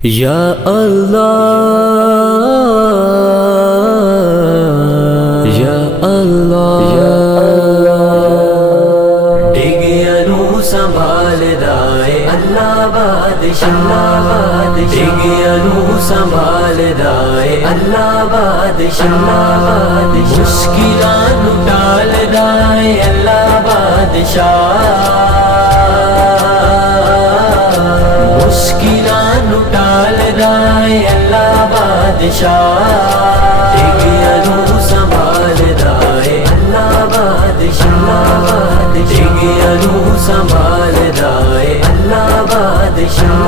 یا اللہ یا اللہ ڈگیا نو سنبھال دائے اللہ بادشاہ ڈگیا نو سنبھال دائے اللہ بادشاہ مشکلات ٹال دائے اللہ بادشاہ مشکلات ٹال دائے اللہ بادشاہ ڈگیا نو سنبھال دائے اللہ بادشاہ ڈگیا نو سنبھال دائے اللہ بادشاہ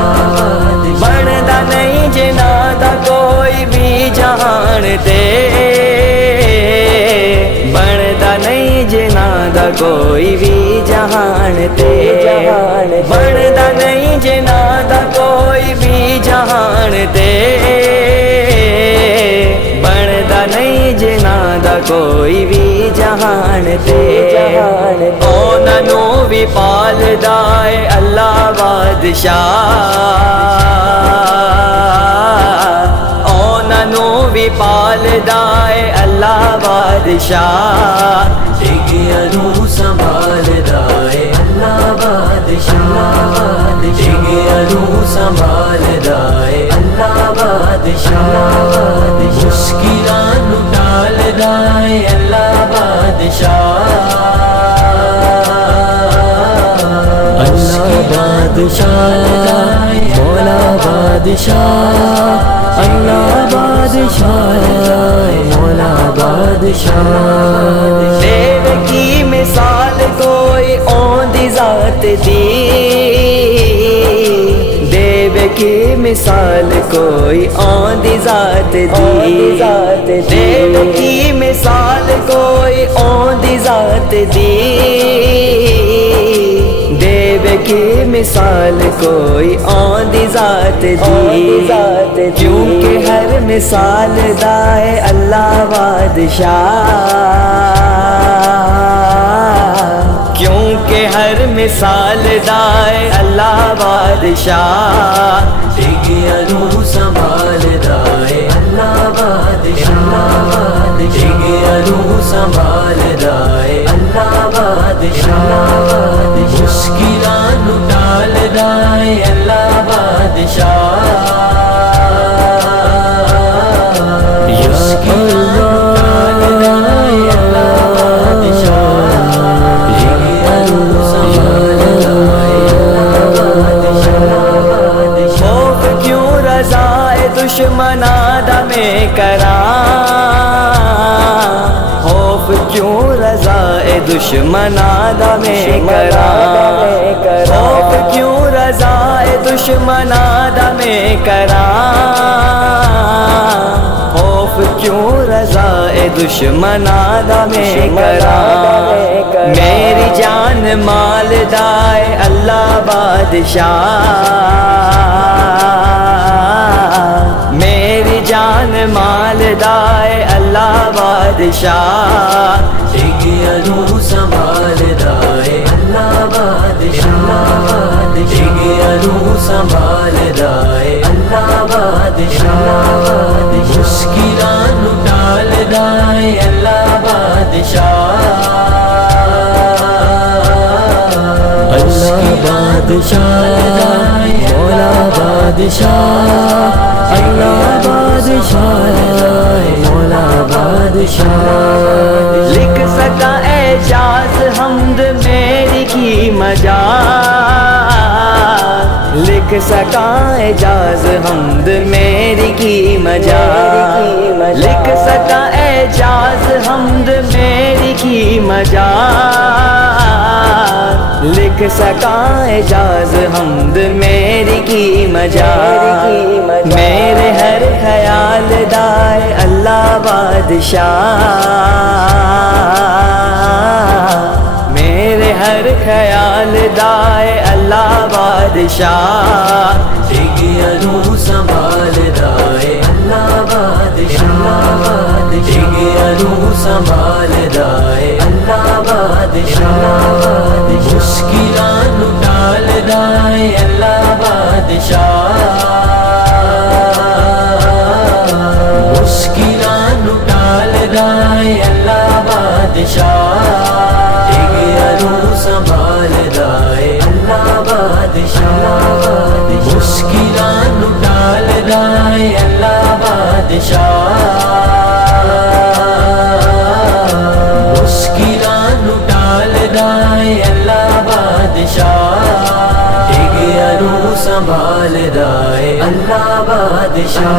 بڑھدا نہیں جنادا کوئی بھی جہان تے بڑھدا نہیں جنادا کوئی بھی جہان تے بڑھدا نہیں جنادا کوئی بھی جہان تے بڑھدا نہیں جنادا کوئی بھی جہان تے اونا نو بھی پال دائے اللہ بادشاہ اونا نو بھی پال دائے اللہ بادشاہ ڈگیا نو سنبھال دائے اللہ بادشاہ ڈگیا نو سنبھال دائے اللہ بادشاہ مشکلات ٹال دائے اللہ بادشاہ اللہ بادشاہ مولا بادشاہ اللہ بادشاہ مولا بادشاہ دیو کی مثال کوئی اون دی ذات دی دیو کی مثال کوئی اون دی ذات دی دیو کی مثال کوئی اون دی ذات دی دیو کی مثال کوئی اون دی ذات دی کیونکہ ہر مثال دائے اللہ بادشاہ کیونکہ ہر مثال دائے اللہ بادشاہ ڈگیا نو سنبھال دائے اللہ بادشاہ ڈگیا نو سنبھال دائے اللہ بادشاہ مشکلات ٹال دائے اللہ بادشاہ دشمنادا میں کرا خوف کیوں رضا دشمنادا میں کرا خوف کیوں رضا دشمنادا میں کرا خوف کیوں رضا دشمنادا میں کرا میری جان مال دائے اللہ بادشاہ میری جان مال دائے اللہ بادشاہ ڈگیا نو سنبھال دائے اللہ بادشاہ ڈگیا نو سنبھال دائے اللہ بادشاہ مشکلات ٹال دائے اللہ بادشاہ اللہ بادشاہ مولا بادشاہ اللہ بادشاہ مولا بادشاہ لکھ سکا اعجاز حمد میری کی مجاز لکھ سکا اعجاز حمد میری کی مجاز لکھ سکا اعجاز حمد میری کی مجاز لکھ سکا اعجاز حمد میری کی مجاز میرے ہر خیال دائے اللہ بادشاہ میرے ہر خیال دائے اللہ بادشاہ ڈگیا نو سنبھال دائے اللہ بادشاہ ڈگیا نو سنبھال دائے اللہ بادشاہ مشکلات ٹال دائے اللہ بادشاہ بادشاہ سنبھال رائے اللہ بادشاہ مشکلات ٹال رائے اللہ بادشاہ مشکلات ٹال رائے اللہ بادشاہ سنبھال رائے اللہ بادشاہ